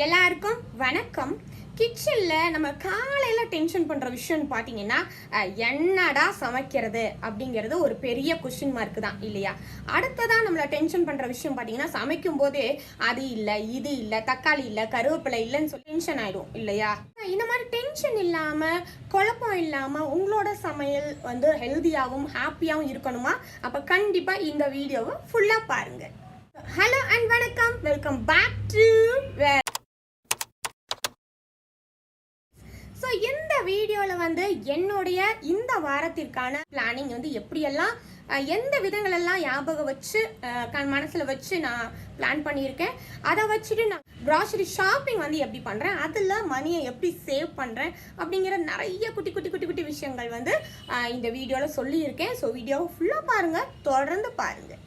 எல்லாருக்கும் வணக்கம். கிச்சனில் நம்ம காலையில் டென்ஷன் பண்ணுற விஷயம்னு பார்த்தீங்கன்னா என்னடா சமைக்கிறது அப்படிங்கிறது ஒரு பெரிய கொஸ்டின் மார்க் தான் இல்லையா? அடுத்ததான் நம்மளை டென்ஷன் பண்ணுற விஷயம் பார்த்தீங்கன்னா சமைக்கும் போதே அது இல்லை, இது இல்லை, தக்காளி இல்லை, கருவேப்பிலை இல்லைன்னு சொல்லி டென்ஷன் ஆகிடும் இல்லையா? இந்த மாதிரி டென்ஷன் இல்லாமல் குழப்பம் இல்லாமல் உங்களோட சமையல் ஹெல்த்தியாகவும் ஹாப்பியாகவும் இருக்கணுமா? அப்போ கண்டிப்பாக இந்த வீடியோவை ஃபுல்லாக பாருங்கள். ஹலோ அண்ட் வணக்கம், வெல்கம் பேக் டு ஸோ இந்த வீடியோவில் என்னுடைய இந்த வாரத்திற்கான பிளானிங் எப்படியெல்லாம் எந்த விதங்களெல்லாம் ஞாபகம் வச்சு மனசில் வச்சு நான் பிளான் பண்ணியிருக்கேன், அதை வச்சுட்டு நான் க்ராசரி ஷாப்பிங் எப்படி பண்ணுறேன், அதில் மணியை எப்படி சேவ் பண்ணுறேன் அப்படிங்கிற நிறைய குட்டி குட்டி குட்டி குட்டி விஷயங்கள் இந்த வீடியோவில் சொல்லியிருக்கேன். ஸோ வீடியோவை ஃபுல்லாக பாருங்கள், தொடர்ந்து பாருங்கள்.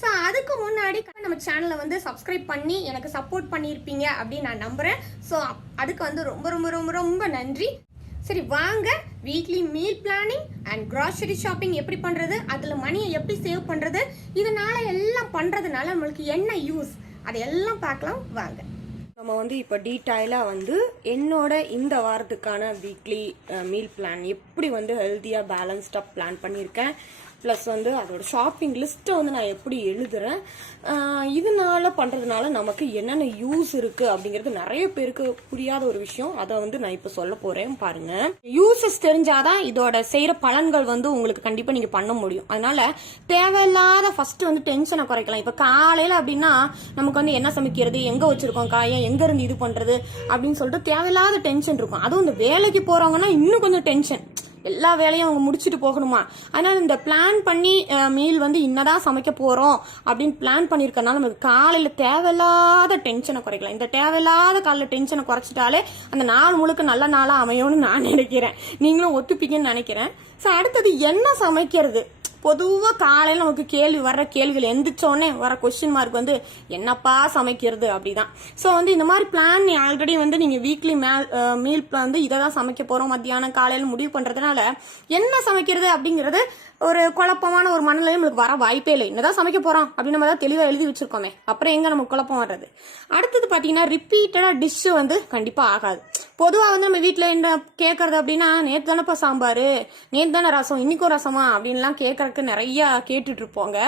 ஸோ அதுக்கு முன்னாடி நம்ம சேனலை சப்ஸ்கிரைப் பண்ணி எனக்கு சப்போர்ட் பண்ணியிருப்பீங்க அப்படின்னு நான் நம்புகிறேன். ஸோ அதுக்கு ரொம்ப ரொம்ப ரொம்ப ரொம்ப நன்றி. சரி வாங்க, weekly meal planning and grocery shopping எப்படி பண்ணுறது, அதில் மணியை எப்படி சேவ் பண்ணுறது, இதனால் எல்லாம் பண்ணுறதுனால நம்மளுக்கு என்ன யூஸ், அதையெல்லாம் பார்க்கலாம் வாங்க. நம்ம இப்போ டீட்டெயிலாக என்னோட இந்த வாரத்துக்கான வீக்லி மீல் பிளான் எப்படி ஹெல்த்தியாக பேலன்ஸ்டாக பிளான் பண்ணியிருக்கேன், ப்ளஸ் அதோட ஷாப்பிங் லிஸ்ட்டை நான் எப்படி எழுதுறேன், இதனால பண்ணுறதுனால நமக்கு என்னென்ன யூஸ் இருக்குது அப்படிங்கிறது நிறைய பேருக்கு புரியாத ஒரு விஷயம். அதை நான் இப்போ சொல்ல போகிறேன் பாருங்க. யூசஸ் தெரிஞ்சாதான் இதோட செய்கிற பலன்கள் உங்களுக்கு கண்டிப்பாக நீங்கள் பண்ண முடியும். அதனால தேவையில்லாத ஃபர்ஸ்ட் டென்ஷனை குறைக்கலாம். இப்போ காலையில் அப்படின்னா நமக்கு என்ன சமைக்கிறது, எங்கே வச்சிருக்கோம் காயை, எங்கேருந்து இது பண்ணுறது அப்படின்னு சொல்லிட்டு தேவையில்லாத டென்ஷன் இருக்கும். அதுவும் இந்த வேலைக்கு போகிறவங்கன்னா இன்னும் கொஞ்சம் டென்ஷன், எல்லா வேலையும் அவங்க முடிச்சுட்டு போகணுமா. அதனால இந்த பிளான் பண்ணி மீல் இன்னதான் சமைக்க போறோம் அப்படின்னு பிளான் பண்ணிருக்கனால நமக்கு காலையில தேவையில்லாத டென்ஷனை குறைக்கலாம். இந்த தேவையில்லாத காலையில டென்ஷனை குறைச்சிட்டாலே அந்த நாள் முழுக்க நல்ல நாளா அமையும்னு நான் நினைக்கிறேன், நீங்களும் ஒத்துப்பீங்கன்னு நினைக்கிறேன். ஸோ அடுத்தது என்ன சமைக்கிறது. பொதுவாக காலையில் நமக்கு வர்ற கேள்விகள் எந்திரிச்சோடனே வர கொஸ்டின் மார்க் என்னப்பா சமைக்கிறது அப்படிதான். ஸோ இந்த மாதிரி பிளான் ஆல்ரெடி நீங்கள் வீக்லி மீல் இதை தான் சமைக்க போகிறோம் மத்தியானம் காலையில் முடிவு பண்ணுறதுனால என்ன சமைக்கிறது அப்படிங்கிறது ஒரு குழப்பமான ஒரு மனநிலை நம்மளுக்கு வர வாய்ப்பே இல்லை. என்னதான் சமைக்க போகிறோம் அப்படின்னு நம்ம தான் தெளிவாக எழுதி வச்சிருக்கோமே, அப்புறம் எங்கே நமக்கு குழப்பம் வர்றது. அடுத்தது பார்த்தீங்கன்னா ரிப்பீட்டடாக டிஷ்ஷு கண்டிப்பாக ஆகாது. பொதுவாக நம்ம வீட்டில் என்ன கேட்கறது அப்படின்னா, நேற்று தானேப்பா சாம்பார், நேற்று தானே ரசம், இன்னைக்கும் ரசமா அப்படின்லாம் கேட்கறதுக்கு நிறைய கேட்டுட்டு இருப்போங்க.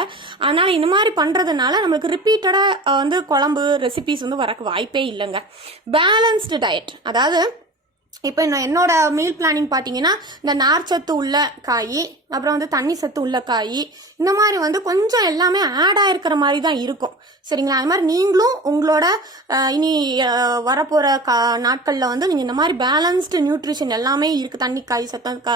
அதனால இந்த மாதிரி பண்றதுனால நம்மளுக்கு ரிப்பீட்டடாக குழம்பு ரெசிபிஸ் வரக்கு வாய்ப்பே இல்லைங்க. பேலன்ஸ்டு டயட், அதாவது இப்போ என்னோட மீல் பிளானிங் பார்த்தீங்கன்னா இந்த நார்ச்சத்து உள்ள காய், அப்புறம் தண்ணி சத்து உள்ள காய், இந்த மாதிரி கொஞ்சம் எல்லாமே ஆட் ஆயிருக்கிற மாதிரி தான் இருக்கும். சரிங்களா? அது மாதிரி நீங்களும் உங்களோட இனி வரப்போற நாட்களில் நீங்கள் இந்த மாதிரி பேலன்ஸ்டு நியூட்ரிஷன் எல்லாமே இருக்கு. தண்ணி காய் சத்து,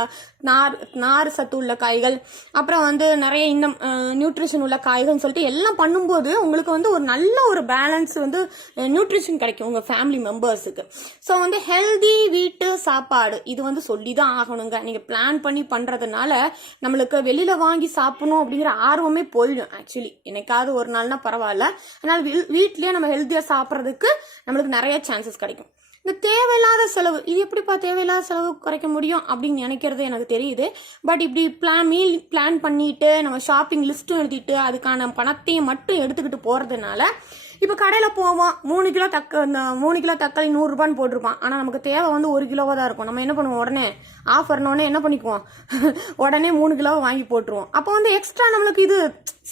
நார் சத்து உள்ள காய்கள், அப்புறம் நிறைய இன்னும் நியூட்ரிஷன் உள்ள காய்கள்னு சொல்லிட்டு எல்லாம் பண்ணும்போது உங்களுக்கு ஒரு நல்ல ஒரு பேலன்ஸ் நியூட்ரிஷன் கிடைக்கும் உங்க ஃபேமிலி மெம்பர்ஸுக்கு. ஸோ ஹெல்தி வீட்டு சாப்பாடு இது சொல்லிதான் ஆகணுங்க. நீங்க பிளான் பண்ணி பண்றதுனால நம்மளுக்கு வெளியில வாங்கி சாப்பிடணும் அப்படிங்கிற ஆர்வமே போயிடும். ஆக்சுவலி என்னைக்காவது ஒரு நாள்னா பரவாயில்ல, அதனால வீட்லயே நம்ம ஹெல்த்தியா சாப்பிட்றதுக்கு நம்மளுக்கு நிறைய சான்சஸ் கிடைக்கும். இந்த தேவையில்லாத செலவு, இது எப்படிப்பா தேவையில்லாத செலவு குறைக்க முடியும் அப்படின்னு நினைக்கிறது எனக்கு தெரியுது. பட் இப்படி மீல் பிளான் பண்ணிட்டு நம்ம ஷாப்பிங் லிஸ்ட்டும் எழுதிட்டு அதுக்கான பணத்தையும் மட்டும் எடுத்துக்கிட்டு போறதுனால இப்போ கடையில் போவோம், 3 கிலோ தக்காளி 100 ரூபான்னு போட்டிருப்பான். ஆனால் நமக்கு தேவை 1 கிலோவாக தான் இருக்கும். நம்ம என்ன பண்ணுவோம், உடனே ஆஃபர்னோடனே என்ன பண்ணிக்குவோம், உடனே 3 கிலோவை வாங்கி போட்டுருவோம். அப்போ எக்ஸ்ட்ரா நம்மளுக்கு இது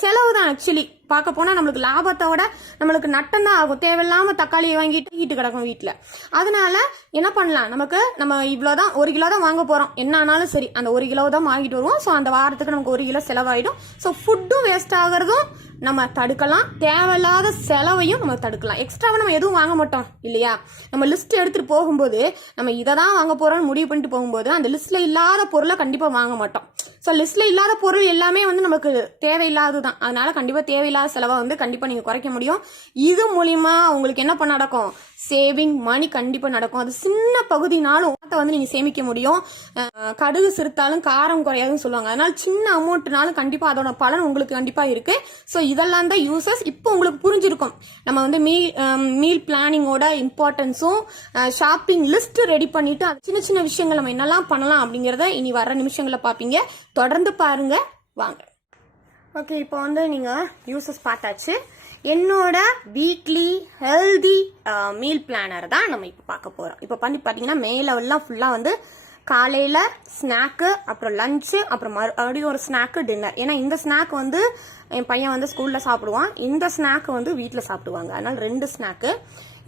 செலவு தான். ஆக்சுவலி பார்க்க போனால் நம்மளுக்கு லாபத்தை விட நம்மளுக்கு நட்டம் தான் ஆகும். தேவையில்லாம தக்காளியை வாங்கிட்டு கிடக்கும் வீட்டில். அதனால என்ன பண்ணலாம், நம்ம இவ்வளோதான் 1 கிலோ தான் வாங்க போகிறோம், என்ன ஆனாலும் சரி அந்த 1 கிலோ தான் வாங்கிட்டு வருவோம். ஸோ அந்த வாரத்துக்கு நமக்கு 1 கிலோ செலவாயிடும். ஸோ ஃபுட்டும் வேஸ்ட் ஆகிறதும் நம்ம தடுக்கலாம், தேவையில்லாத செலவையும் நம்ம தடுக்கலாம். எக்ஸ்ட்ராவை நம்ம எதுவும் வாங்க மாட்டோம் இல்லையா? நம்ம லிஸ்ட் எடுத்துட்டு போகும்போது நம்ம இதை தான் வாங்க போறோம்னு முடிவு பண்ணிட்டு போகும்போது அந்த லிஸ்ட்ல இல்லாத பொருளை கண்டிப்பா வாங்க மாட்டோம். ஸோ லிஸ்ட்ல இல்லாத பொருள் எல்லாமே நமக்கு தேவையில்லாததுதான். அதனால கண்டிப்பா தேவையில்லாத செலவை கண்டிப்பா நீங்க குறைக்க முடியும். இது மூலியமா உங்களுக்கு என்ன பண்ண நடக்கும், சேவிங் மணி கண்டிப்பா நடக்கும். அது சின்ன பகுதினாலும் நீங்க சேமிக்க முடியும். கடுகு சிறுத்தாலும் காரம் குறையாதுன்னு சொல்லுவாங்க. அதனால சின்ன அமௌண்ட்னாலும் கண்டிப்பா அதோட பலன் உங்களுக்கு கண்டிப்பா இருக்கு. ஸோ இதெல்லாம் தான் யூசஸ். இப்போ உங்களுக்கு புரிஞ்சிருக்கும் நம்ம மீல் பிளானிங்கோட இம்பார்ட்டன்ஸும் ஷாப்பிங் லிஸ்ட் ரெடி பண்ணிட்டு சின்ன சின்ன விஷயங்கள் நம்ம என்னெல்லாம் பண்ணலாம் அப்படிங்கறத இனி வர நிமிஷங்களை பார்ப்பீங்க. தொடர்ந்து பாருங்க வாங்க. ஓகே, இப்போ நீங்கள் யூசஸ் பார்த்தாச்சு. என்னோட வீக்லி ஹெல்தி மீல் பிளானர் தான் நம்ம இப்போ பார்க்க போகிறோம். இப்போ பார்த்தீங்கன்னா மே லெவல்லாம் ஃபுல்லாக வந்து காலையில் ஸ்நாக்கு, அப்புறம் லஞ்சு, அப்புறம் மறுபடியும் ஒரு ஸ்நாக்கு, டின்னர். ஏன்னா இந்த ஸ்நாக் வந்து என் பையன் வந்து ஸ்கூலில் சாப்பிடுவான், இந்த ஸ்நாக்கு வந்து வீட்டில் சாப்பிடுவாங்க. அதனால 2 ஸ்நாக்கு.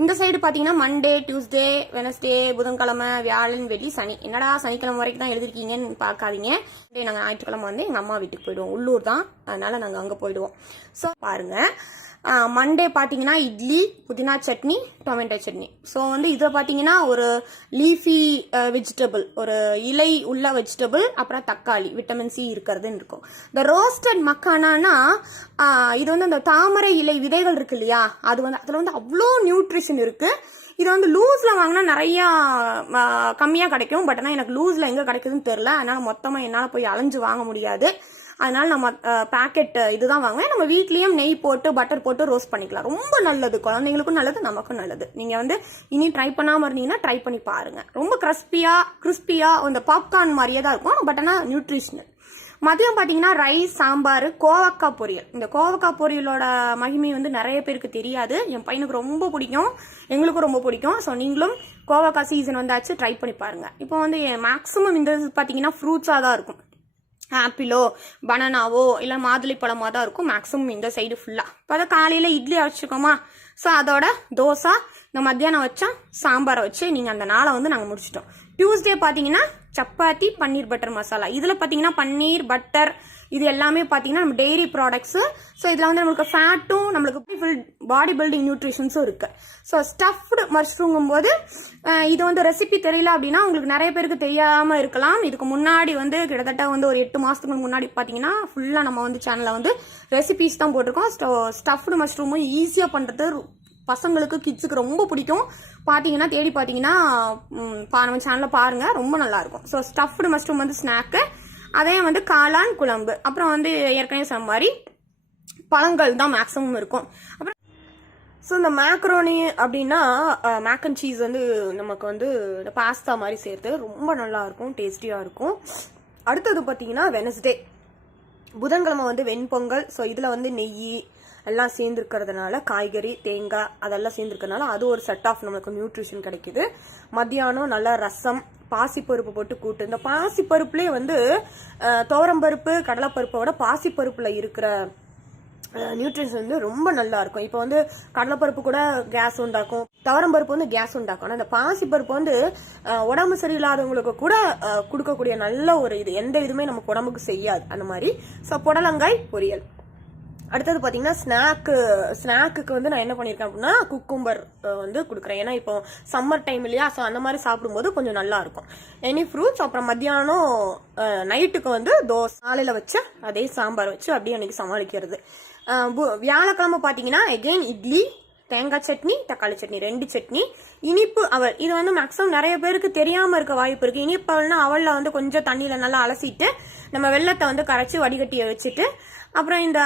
இந்த சைடு பார்த்தீங்கன்னா மண்டே, டியூஸ்டே, வெனஸ்டே, புதன்கிழமை, வியாழன், வெள்ளி, சனி. என்னடா சனிக்கிழமை வரைக்கும் தான் எழுதிருக்கீங்கன்னு பார்க்காதீங்க. நாங்கள் ஞாயிற்றுக்கிழமை வந்து எங்கள் அம்மா வீட்டுக்கு போயிடுவோம். உள்ளூர் தான், அதனால நாங்கள் அங்கே போயிடுவோம். ஸோ பாருங்க, மண்டே பார்த்தீங்கன்னா இட்லி, புதினா சட்னி, டொமேட்டோ சட்னி. ஸோ வந்து இதை பார்த்தீங்கன்னா ஒரு லீஃபி வெஜிடபிள், ஒரு இலை உள்ள வெஜிடபிள், அப்புறம் தக்காளி, விட்டமின் சி இருக்கிறதுன்னு இருக்கும். இந்த ரோஸ்டட் மக்கானானா இது வந்து அந்த தாமரை இலை விதைகள் இருக்கு இல்லையா, அது வந்து அதில் வந்து அவ்வளோ நியூட்ரிஷன் இருக்கு. இது வந்து லூஸ்ல வாங்கினா நிறையா கம்மியாக கிடைக்கும். பட் ஆனால் எனக்கு லூஸ்ல எங்கே கிடைக்குதுன்னு தெரில. அதனால மொத்தமாக என்னால் போய் அலைஞ்சு வாங்க முடியாது. அதனால நம்ம பேக்கெட் இதுதான் வாங்குவேன். நம்ம வீட்லயும் நெய் போட்டு பட்டர் போட்டு ரோஸ்ட் பண்ணிக்கலாம். ரொம்ப நல்லது, குழந்தைங்களுக்கும் நல்லது, நமக்கும் நல்லது. நீங்க வந்து இனி ட்ரை பண்ணாம இருந்தீங்கன்னா ட்ரை பண்ணி பாருங்க. ரொம்ப கிறிஸ்பியா இந்த பாப்கார்ன் மாதிரியே தான் இருக்கும். பட் ஆனால் நியூட்ரிஷனல். மதியம் பார்த்தீங்கன்னா ரைஸ், சாம்பார், கோவக்காய் பொரியல். இந்த கோவக்காய் பொரியலோட மகிமை வந்து நிறைய பேருக்கு தெரியாது. என் பையனுக்கு ரொம்ப பிடிக்கும், எங்களுக்கும் ரொம்ப பிடிக்கும். ஸோ நீங்களும் கோவக்காய் சீசன் வந்தாச்சு, ட்ரை பண்ணி பாருங்க. இப்போ வந்து மேக்ஸிமம் இந்த பார்த்தீங்கன்னா ஃப்ரூட்ஸாக தான் இருக்கும். ஆப்பிளோ, பனானாவோ இல்லை மாதுளை பழமாக தான் இருக்கும் மேக்ஸிமம் இந்த சைடு ஃபுல்லாக. இப்போ அதை காலையில் இட்லி வச்சுக்கோமா, ஸோ அதோட தோசை, இந்த மத்தியானம் வச்சா சாம்பாரை வச்சு நீங்கள் அந்த நாளை வந்து நாங்கள் முடிச்சிட்டோம். டியூஸ்டே பார்த்தீங்கன்னா சப்பாத்தி, பன்னீர் பட்டர் மசாலா. இதில் பார்த்தீங்கன்னா பன்னீர், பட்டர், இது எல்லாமே பார்த்தீங்கன்னா நம்ம டெய்ரி ப்ராடக்ட்ஸு. ஸோ இதில் வந்து நம்மளுக்கு ஃபேட்டும், நம்மளுக்கு ஃபுல் பாடி பில்டிங் நியூட்ரிஷன்ஸும் இருக்கு. ஸோ ஸ்டஃப்டு மஷ்ரூங்கும் போது இது வந்து ரெசிபி தெரியல அப்படின்னா உங்களுக்கு நிறைய பேருக்கு தெரியாமல் இருக்கலாம். இதுக்கு முன்னாடி வந்து கிட்டத்தட்ட வந்து ஒரு 8 மாதத்துக்கு முன்னாடி பார்த்தீங்கன்னா ஃபுல்லாக நம்ம வந்து சேனலில் வந்து ரெசிபிஸ் தான் போட்டிருக்கோம். ஸ்டஃப்டு மஷ்ரூமும் ஈஸியாக பண்ணுறது பசங்களுக்கு, கிட்ஸுக்கு ரொம்ப பிடிக்கும். பார்த்தீங்கன்னா தேடி பார்த்தீங்கன்னா நம்ம சேனலில் பாருங்கள், ரொம்ப நல்லாயிருக்கும். ஸோ ஸ்டஃப்டு மஷ்ரூம் வந்து ஸ்நாக்கு, அதே வந்து காளான் குழம்பு, அப்புறம் வந்து ஏற்கனவே சொன்ன மாதிரி பழங்கள் தான் மேக்ஸிமம் இருக்கும். அப்புறம் ஸோ இந்த மேக்ரோனி அப்படின்னா மேக் அண்ட் சீஸ் வந்து நமக்கு வந்து இந்த பாஸ்தா மாதிரி சேர்த்து ரொம்ப நல்லா இருக்கும், டேஸ்டியாக இருக்கும். அடுத்தது பார்த்தீங்கன்னா வெனஸ்டே, புதன்கிழமை வந்து வெண்பொங்கல். ஸோ இதில் வந்து நெய் எல்லாம் சேர்ந்துருக்கிறதுனால, காய்கறி, தேங்காய் அதெல்லாம் சேர்ந்துருக்கிறதுனால அது ஒரு செட் ஆஃப் நம்மளுக்கு நியூட்ரிஷன் கிடைக்குது. மத்தியானம் நல்லா ரசம், பாசிப்பருப்பு போட்டு கூட்டு. இந்த பாசிப்பருப்புலேயே வந்து துவரம்பருப்பு, கடலைப்பருப்போட பாசிப்பருப்பில் இருக்கிற நியூட்ரிஷன் வந்து ரொம்ப நல்லா இருக்கும். இப்போ வந்து கடலைப்பருப்பு கூட கேஸ் உண்டாக்கும், துவரம்பருப்பு வந்து கேஸ் உண்டாக்கும். ஆனால் இந்த பாசிப்பருப்பு வந்து உடம்பு சரியில்லாதவங்களுக்கு கூட கொடுக்கக்கூடிய நல்ல ஒரு இது, எந்த இதுவுமே நமக்கு உடம்புக்கு செய்யாது அந்த மாதிரி. ஸோ புடலங்காய் பொரியல். அடுத்தது பார்த்தீங்கன்னா ஸ்நாக்குக்கு வந்து நான் என்ன பண்ணியிருக்கேன் அப்படின்னா குக்கும்பர் வந்து கொடுக்குறேன். ஏன்னா இப்போ சம்மர் டைம் இல்லையா, ஸோ அந்த மாதிரி சாப்பிடும்போது கொஞ்சம் நல்லா இருக்கும். Any fruits. அப்புறம் மத்தியானம் நைட்டுக்கு வந்து தோசை, காலையில் வச்சு அதே சாம்பார் வச்சு அப்படியே அன்னைக்கு சமாளிக்கிறது. வியாழக்கிழமை பார்த்தீங்கன்னா எகெயின் இட்லி, தேங்காய் சட்னி, தக்காளி சட்னி, 2 சட்னி. இனிப்பு அவல், இது வந்து மேக்ஸிமம் நிறைய பேருக்கு தெரியாமல் இருக்க வாய்ப்பு இருக்குது. இனிப்பு அவல்னா அவலில் வந்து கொஞ்சம் தண்ணியில் நல்லா அலசிட்டு நம்ம வெள்ளத்தை வந்து கரைச்சி வடிகட்டியை வச்சுட்டு, அப்புறம் இந்த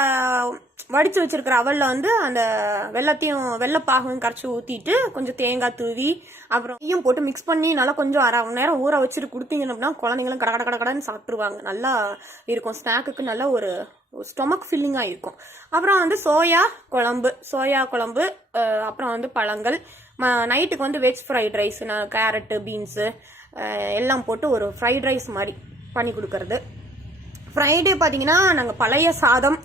வடித்து வச்சிருக்கிற அவலில் வந்து அந்த வெள்ளப்பாகவும் கரைச்சி ஊற்றிட்டு கொஞ்சம் தேங்காய் தூவி அப்புறம் நெய்யும் போட்டு மிக்ஸ் பண்ணி நல்லா கொஞ்சம் அரை மணி நேரம் ஊற வச்சுட்டு கொடுத்தீங்கன்னா அப்படின்னா குழந்தைங்களும் கடன்னு சாப்பிட்ருவாங்க. நல்லா இருக்கும், ஸ்நாக்குக்கு நல்ல ஒரு ஸ்டொமக் ஃபில்லிங்காக இருக்கும். அப்புறம் வந்து சோயா குழம்பு, அப்புறம் வந்து பழங்கள். நைட்டுக்கு வந்து veg fried rice, carrot, beans எல்லாம் போட்டு ஒரு ஃப்ரைட் ரைஸ் மாதிரி பண்ணி கொடுக்கறது. ஃப்ரைடே பார்த்தீங்கன்னா நாங்கள் பழைய சாதம்,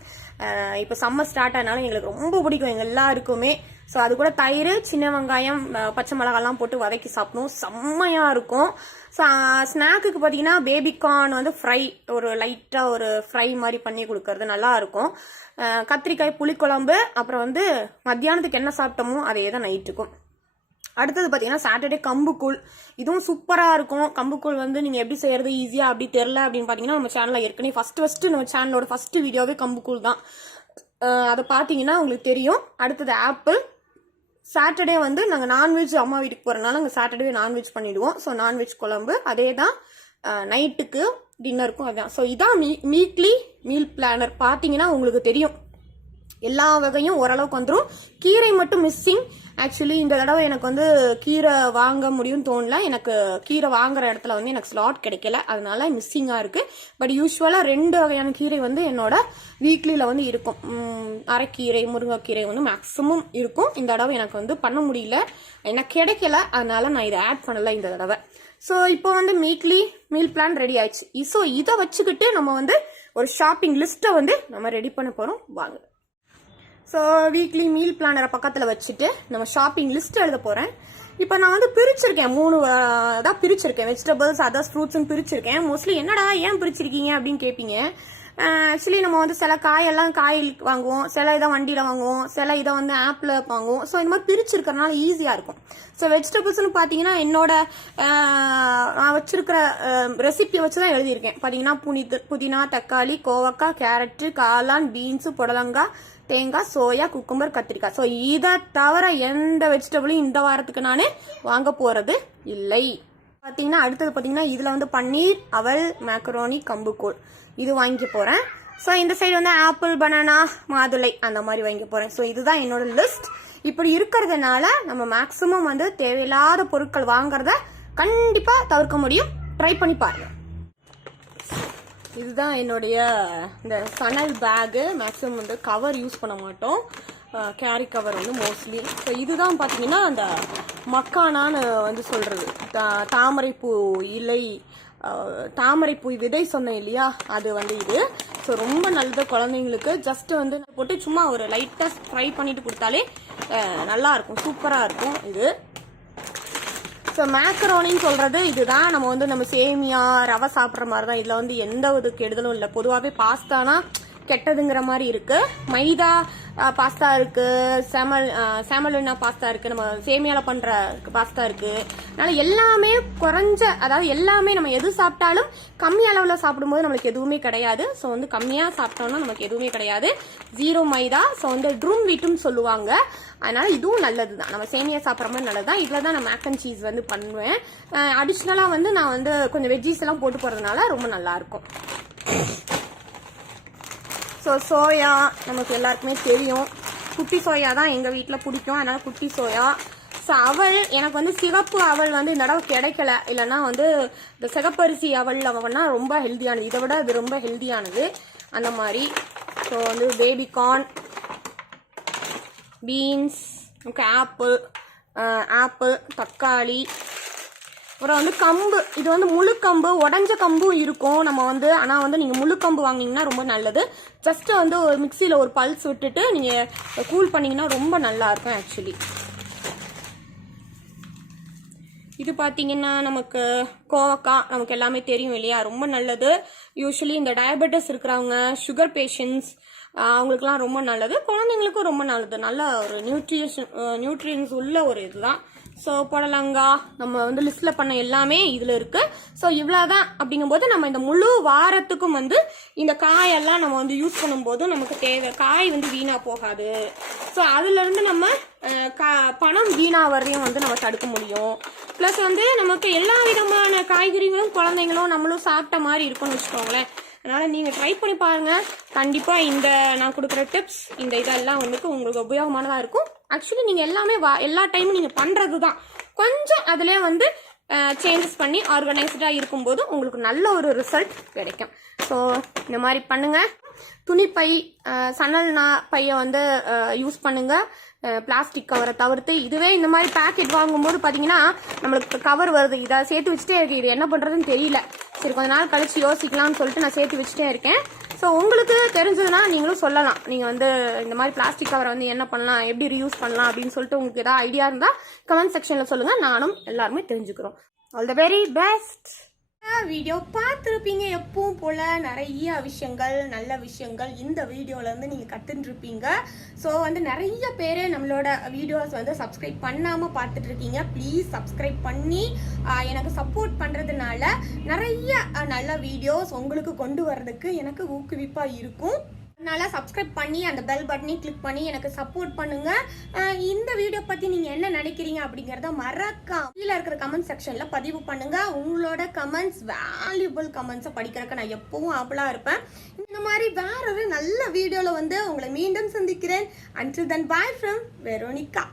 இப்போ சம்மர் ஸ்டார்ட் ஆனாலும் எங்களுக்கு ரொம்ப பிடிக்கும் எங்கள் எல்லாருக்குமே. ஸோ அது கூட தயிர், சின்ன வெங்காயம், பச்சை மிளகாலாம் போட்டு வதக்கி சாப்பிடணும், செம்மையாக இருக்கும். ஸோ ஸ்நாக்குக்கு பார்த்தீங்கன்னா பேபிகார்ன் வந்து ஃப்ரை, ஒரு லைட்டாக ஒரு ஃப்ரை மாதிரி பண்ணி கொடுக்கறது நல்லா இருக்கும். கத்திரிக்காய் புளிக்குழம்பு. அப்புறம் வந்து மத்தியானத்துக்கு என்ன சாப்பிட்டோமோ அதே தான் நைட்டுக்கும். அடுத்தது பார்த்தீங்கன்னா சாட்டர்டே கம்புக்கூழ். இதுவும் சூப்பராக இருக்கும். கம்புக்கூழ் வந்து நீங்கள் எப்படி செய்யறது ஈஸியாக அப்படி தெரில அப்படின்னு பார்த்தீங்கன்னா நம்ம சேனலில் ஏற்கனவே ஃபஸ்ட்டு நம்ம சேனலோட ஃபஸ்ட்டு வீடியோவே கம்புக்கூழ் தான். அதை பார்த்தீங்கன்னா உங்களுக்கு தெரியும். அடுத்தது ஆப்பிள். சாட்டர்டே வந்து நாங்கள் நான்வெஜ் அம்மா வீட்டுக்கு போகிறனால நாங்கள் சாட்டர்டே நான்வெஜ் பண்ணிவிடுவோம். ஸோ நான்வெஜ் குழம்பு அதே தான் நைட்டுக்கு டின்னருக்கும் அதுதான். ஸோ இதான் வீக்லி மீல் பிளானர். பார்த்தீங்கன்னா உங்களுக்கு தெரியும் எல்லா வகையும் ஓரளவுக்கு வந்துடும். கீரை மட்டும் மிஸ்ஸிங். ஆக்சுவலி இந்த தடவை எனக்கு வந்து கீரை வாங்க முடியும்னு தோணல. எனக்கு கீரை வாங்குற இடத்துல வந்து எனக்கு ஸ்லாட் கிடைக்கல, அதனால மிஸ்ஸிங்காக இருக்கு. பட் யூஸ்வலாக 2 வகையான கீரை வந்து என்னோட வீக்லியில் வந்து இருக்கும். அரைக்கீரை, முருங்கைக்கீரை வந்து மேக்ஸிமம் இருக்கும். இந்த தடவை எனக்கு வந்து பண்ண முடியல, எனக்கு கிடைக்கல, அதனால நான் இதை ஆட் பண்ணல இந்த தடவை. ஸோ இப்போ வந்து வீக்லி மீல் பிளான் ரெடி ஆயிடுச்சு. ஸோ இதை வச்சுக்கிட்டு நம்ம வந்து ஒரு ஷாப்பிங் லிஸ்ட்டை வந்து நம்ம ரெடி பண்ண போகிறோம். வாங்க. ஸோ வீக்லி மீல் பிளானரை பக்கத்தில் வச்சுட்டு நம்ம ஷாப்பிங் லிஸ்ட் எழுத போகிறேன். இப்போ நான் வந்து பிரிச்சிருக்கேன், 3 தான் பிரிச்சிருக்கேன். வெஜிடபிள்ஸ், அதர்ஸ், ஃப்ரூட்ஸ்னு பிரிச்சிருக்கேன். மோஸ்ட்லி என்னடா ஏன் பிரிச்சிருக்கீங்க அப்படின்னு கேட்பீங்க. ஆக்சுவலி நம்ம வந்து சில காயெல்லாம் காயில் வாங்குவோம், சில இதை வண்டியில் வாங்குவோம், சில இதை வந்து ஆப்பில் வாங்குவோம். ஸோ இந்த மாதிரி பிரிச்சிருக்கிறதுனால ஈஸியாக இருக்கும். ஸோ வெஜிடபிள்ஸ்னு பார்த்தீங்கன்னா என்னோட நான் வச்சிருக்கிற ரெசிபியை வச்சு தான் எழுதியிருக்கேன். பார்த்தீங்கன்னா புதினா, தக்காளி, கோவக்காய், கேரட்டு, காளான், பீன்ஸு, புடலங்காய், தேங்காய், சோயா, குக்கும்பர், கத்திரிக்காய். ஸோ இதை தவிர எந்த வெஜிடபிளும் இந்த வாரத்துக்கு நான் வாங்க போகிறது இல்லை. பார்த்தீங்கன்னா அடுத்தது பார்த்தீங்கன்னா இதில் வந்து பன்னீர், அவல், மேக்கரோனி, கம்புக்கூழ் இது வாங்கிக்க போகிறேன். ஸோ இந்த சைடு வந்து ஆப்பிள், பனானா, மாதுளை அந்த மாதிரி வாங்கிக்க போகிறேன். ஸோ இதுதான் என்னோட லிஸ்ட். இப்படி இருக்கிறதுனால நம்ம மேக்ஸிமம் வந்து தேவையில்லாத பொருட்கள் வாங்குறத கண்டிப்பாக தவிர்க்க முடியும். ட்ரை பண்ணி பாருங்க. இதுதான் என்னுடைய இந்த சணல் பேகு. மேக்ஸிமம் வந்து கவர் யூஸ் பண்ண மாட்டோம், கேரி கவர் வந்து மோஸ்ட்லி. ஸோ இதுதான் பார்த்தீங்கன்னா அந்த மக்கானான்னு வந்து சொல்கிறது, தாமரைப்பூ இலை, தாமரைப்பூ விதை சொன்னேன் இல்லையா, அது வந்து இது. ஸோ ரொம்ப நல்லது குழந்தைங்களுக்கு. ஜஸ்ட் வந்து போட்டு சும்மா ஒரு லைட்டாக ஃப்ரை பண்ணிட்டு கொடுத்தாலே நல்லா இருக்கும், சூப்பராக இருக்கும் இது. ஸோ மேக்கரோனின்னு சொல்றது இதுதான். நம்ம சேமியா, ரவை சாப்பிட்ற மாதிரி தான். இதில் வந்து எந்த ஒரு கெடுதலும் இல்லை. பொதுவாகவே பாஸ்தானா கெட்டதுங்கிற மாதிரி இருக்கு. மைதா பாஸ்தா இருக்கு, செமலுன்னா பாஸ்தா இருக்கு, நம்ம சேமியால பண்ற பாஸ்தா இருக்கு. அதனால எல்லாமே அதாவது எல்லாமே நம்ம எது சாப்பிட்டாலும் கம்மி அளவில் சாப்பிடும்போது நம்மளுக்கு எதுவுமே கிடையாது. ஸோ வந்து கம்மியாக சாப்பிட்டோம்னா நமக்கு எதுவுமே கிடையாது. 0 மைதா. ஸோ வந்து ட்ரூம் வீட்டுன்னு சொல்லுவாங்க. அதனால இதுவும் நல்லது தான். நம்ம சேமியா சாப்பிட்ற மாதிரி நல்லது தான். இதில் தான் நான் மேக் அண்ட் சீஸ் வந்து பண்ணுவேன். அடிஷ்னலாக வந்து நான் வந்து கொஞ்சம் வெஜ்ஜீஸ் எல்லாம் போட்டு போகிறதுனால ரொம்ப நல்லா இருக்கும். ஸோ சோயா நமக்கு எல்லாருக்குமே தெரியும். குட்டி சோயா தான் எங்கள் வீட்டில் பிடிக்கும், அதனால குட்டி சோயா. ஸோ அவல் எனக்கு வந்து சிவப்பு அவல் வந்து இந்த தடவை கிடைக்கல. இல்லைன்னா வந்து இந்த சிகப்பரிசி அவல் அவன்னா ரொம்ப ஹெல்த்தியானது, இதை விட அது ரொம்ப ஹெல்த்தியானது அந்த மாதிரி. ஸோ வந்து பேபிகார்ன், பீன்ஸ், ஆப்பிள், தக்காளி, அப்புறம் வந்து கம்பு. இது வந்து முழு கம்பு, உடஞ்ச கம்பும் இருக்கும் நம்ம வந்து. ஆனால் வந்து நீங்கள் முழு கம்பு வாங்கினீங்கன்னா ரொம்ப நல்லது. ஜஸ்ட் வந்து ஒரு மிக்சியில் ஒரு பல்ஸ் விட்டுட்டு நீங்கள் கூல் பண்ணிங்கன்னா ரொம்ப நல்லா இருக்கும் ஆக்சுவலி. இது பார்த்தீங்கன்னா நமக்கு கோவக்காய், நமக்கு எல்லாமே தெரியும் இல்லையா, ரொம்ப நல்லது. யூஸ்வலி இந்த டயபெட்டிஸ் இருக்கிறவங்க, சுகர் பேஷண்ட்ஸ், அவங்களுக்குலாம் ரொம்ப நல்லது. குழந்தைங்களுக்கும் ரொம்ப நல்லது. நல்ல ஒரு நியூட்ரியன்ஸ் உள்ள ஒரு இதுதான். ஸோ புடலங்காய் நம்ம வந்து லிஸ்ட்டில் பண்ண எல்லாமே இதில் இருக்குது. ஸோ இவ்வளோதான். அப்படிங்கும்போது நம்ம இந்த முழு வாரத்துக்கும் வந்து இந்த காயெல்லாம் நம்ம வந்து யூஸ் பண்ணும்போது நமக்கு காய் வந்து வீணாக போகாது. ஸோ அதுலேருந்து நம்ம பணம் வீணாவதையும் வந்து நம்ம தடுக்க முடியும். ப்ளஸ் வந்து நமக்கு எல்லா விதமான காய்கறிகளும் குழந்தைங்களும் நம்மளும் சாப்பிட்ட மாதிரி இருக்கும்னு வச்சுக்கோங்களேன். அதனால் நீங்கள் ட்ரை பண்ணி பாருங்கள். கண்டிப்பாக இந்த நான் கொடுக்குற டிப்ஸ், இந்த இதெல்லாம் வந்துட்டு உங்களுக்கு உபயோகமானதாக இருக்கும். ஆக்சுவலி நீங்கள் எல்லாமே எல்லா டைமும் நீங்கள் பண்ணுறது தான். கொஞ்சம் அதிலே வந்து சேஞ்சஸ் பண்ணி ஆர்கனைஸ்டாக இருக்கும்போது உங்களுக்கு நல்ல ஒரு ரிசல்ட் கிடைக்கும். ஸோ இந்த மாதிரி பண்ணுங்கள். துணிப்பை, சணல் பையை வந்து யூஸ் பண்ணுங்கள். பிளாஸ்டிக் கவரை தவிர்த்து. இதுவே இந்த மாதிரி பேக்கெட் வாங்கும்போது பார்த்தீங்கன்னா நம்மளுக்கு கவர் வருது, இதை சேர்த்து வச்சுட்டே இருக்கு. இது என்ன பண்ணுறதுன்னு தெரியல. சரி கொஞ்ச நாள் கழிச்சு யோசிக்கலாம்னு சொல்லிட்டு நான் சேர்த்து வச்சுட்டே இருக்கேன். ஸோ உங்களுக்கு தெரிஞ்சதுன்னா நீங்களும் சொல்லலாம். நீங்கள் வந்து இந்த மாதிரி பிளாஸ்டிக் கவரை வந்து என்ன பண்ணலாம், எப்படி ரீயூஸ் பண்ணலாம் அப்படின்னு சொல்லிட்டு உங்களுக்கு ஏதாவது ஐடியா இருந்தால் கமெண்ட் செக்ஷனில் சொல்லுங்கள். நானும் எல்லாருமே தெரிஞ்சுக்கிறோம். All the very best. Video பார்த்துருப்பீங்க. எப்பவும் போல நிறைய விஷயங்கள், நல்ல விஷயங்கள் இந்த வீடியோலேருந்து நீங்கள் கற்றுருப்பீங்க. ஸோ வந்து நிறைய பேர் நம்மளோட வீடியோஸ் வந்து சப்ஸ்கிரைப் பண்ணாமல் பார்த்துட்ருக்கீங்க. ப்ளீஸ் சப்ஸ்கிரைப் பண்ணி எனக்கு சப்போர்ட் பண்ணுறதுனால நிறைய நல்ல வீடியோஸ் உங்களுக்கு கொண்டு வர்றதுக்கு எனக்கு ஊக்குவிப்பாக இருக்கும். அதனால சப்ஸ்கிரைப் பண்ணி அந்த பெல் பட்டனையும் கிளிக் பண்ணி எனக்கு சப்போர்ட் பண்ணுங்க. இந்த வீடியோ பத்தி நீங்க என்ன நினைக்கிறீங்க அப்படிங்கறத மறக்காம கீழே இருக்கிற கமெண்ட் செக்ஷன்ல பதிவு பண்ணுங்க. உங்களோட கமெண்ட்ஸ் வேல்யூபிள் கமெண்ட்ஸை படிக்கிறதுக்கு நான் எப்பவும் ஆவலா இருப்பேன். இந்த மாதிரி வேற ஒரு நல்ல வீடியோல வந்து உங்களை மீண்டும் சந்திக்கிறேன். Until then, bye from Veronica.